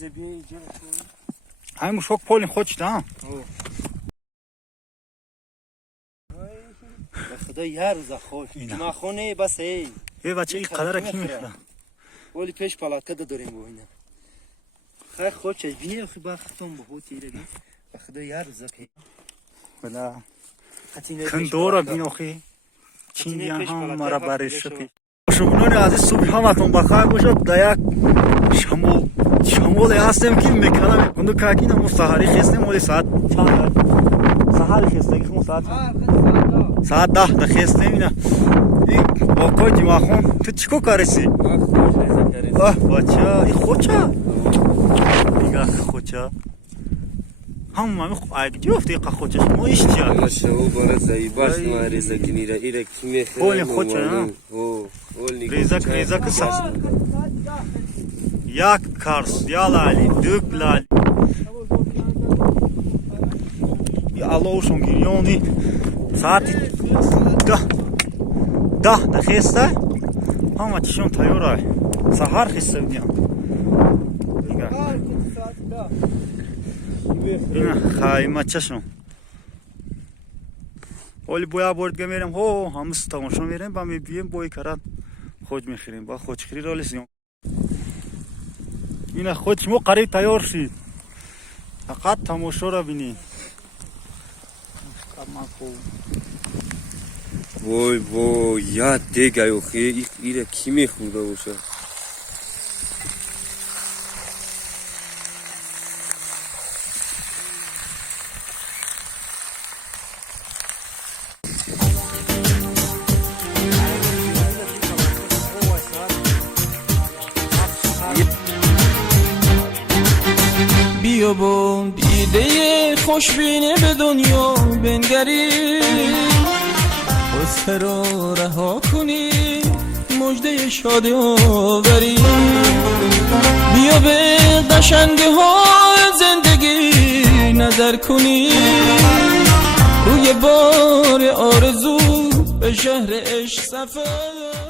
زبی جل همین شوک پول خودش نه خدا یه روز خوش ما خونه بس ای بچه این قدر کی میخوره ولی پیش پلاکه داریم با اینا خیلی خوش بیا خیلی بختم با تیره بی خدا یه روز که بلا کن دورا بین اخی چین هم مرا برش شد شمونان عزیز صبح همتون بخیر باشد در یک شمال هستیم که میکنم اونو کاکی نمو سحری خستیم ولی ساعت چند سحری خستیم که ساعت 10 خستیم اینا این باقای دیماخون تو چیکو کارسی؟ بچه این خوچه دیگه خوچه هم مامی اگه جفتی که خوچش ما ایش چیه؟ باشه او باره زیباش نواری زکنی را ایره کمی خیلی بولی خوچه نه؟ ریزک ساست یک کارس یا لالی دوک لالی یا اللهشون گیریونی ساعتی 10 خسته همه چیشون تیاره سهر خسته بیان اینا خایمه چشم ولی باید بردگه میرم همه تماشا میرم با میبیم بای کرد خود میخوریم با خودخوری را لسیم اینا خود شما قریب تیار شید فقط تماشا را بینید وای یاد دیگه او خیلی ایره کی میخونده باشه بیابون دیده خوشبینه به دنیا بنگری قصه رو رها کنی مژده شادی آوری بیا به قشنگه های زندگی نظر کنی روی بار آرزو به شهر عشق سفر